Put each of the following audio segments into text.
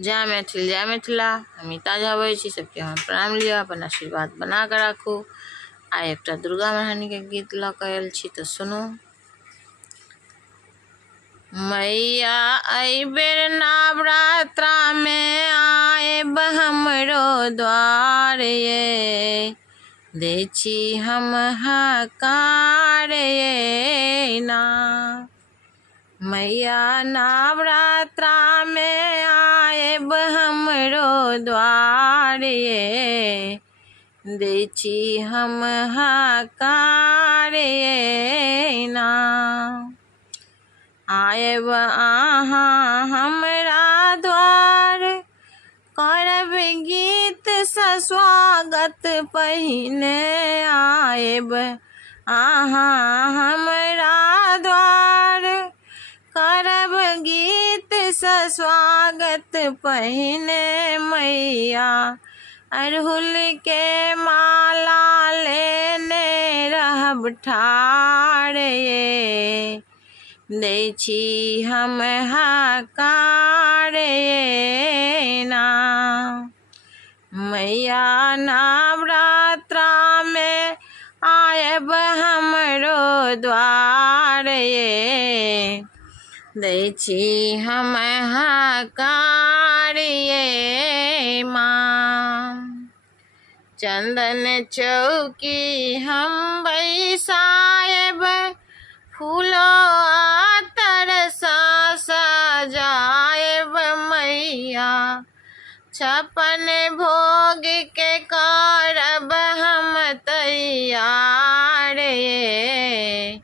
जय मैथिल जय मिथिला। हम ताजा आबै छी, सबके हम प्रणाम लिअ, अपन आशीर्वाद बना कऽ राखू। आइ एकटा दुर्गा महारानी के गीत लऽ कऽ आयल छी, तऽ सुनू। मैया एहि बेर नवरात्रा में आएब हमरो द्वार ये, दै छी हम हकार ये ना। मैया नवरात्रा में आएब हमरो द्वार ये, दै छी हम हकार ये ना। आएब अहाँ हमरा द्वार, करब गीत सँ स्वागत पहिने। आएब अहाँ हमरा द्वार, करब गीत सँ स्वागत पहिने। मैया अड़हुल के माला लेने रहब ठाढ़ ये, दै छी हम हकार ये ना। मैया नवरात्रा में आएब हमरो द्वार ये, दै छी हम हकार ये माँ। चंदन चौकी हम बैसाएब, फूलो अतर सा सजाएब मैया। छप्पन भोग के करब हम तैयार ये,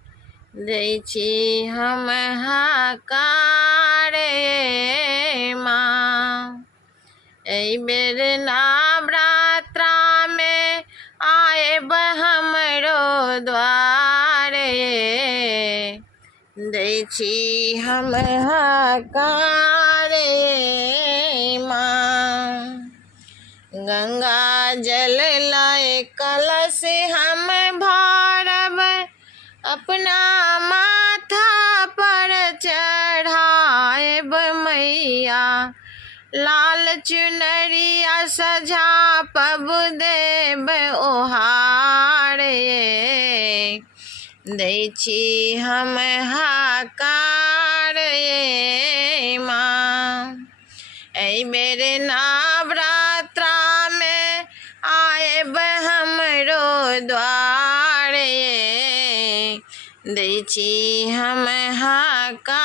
दै छी हम हकार ये माँ। एहि बेर नवरात्रा में आएब हमरो द्वार ये, दै छी हम हकार ये माँ। गंगा जल लाए कलश हम भरब, अपना माथा पर चढ़ाएब मैया। लाल चुनरिया सजापब देब ओहार ये, दै छी हम हकार ये माँ। एहि बेर नवरात्रा में आएब हमरो द्वार ये, दै छी हम हकार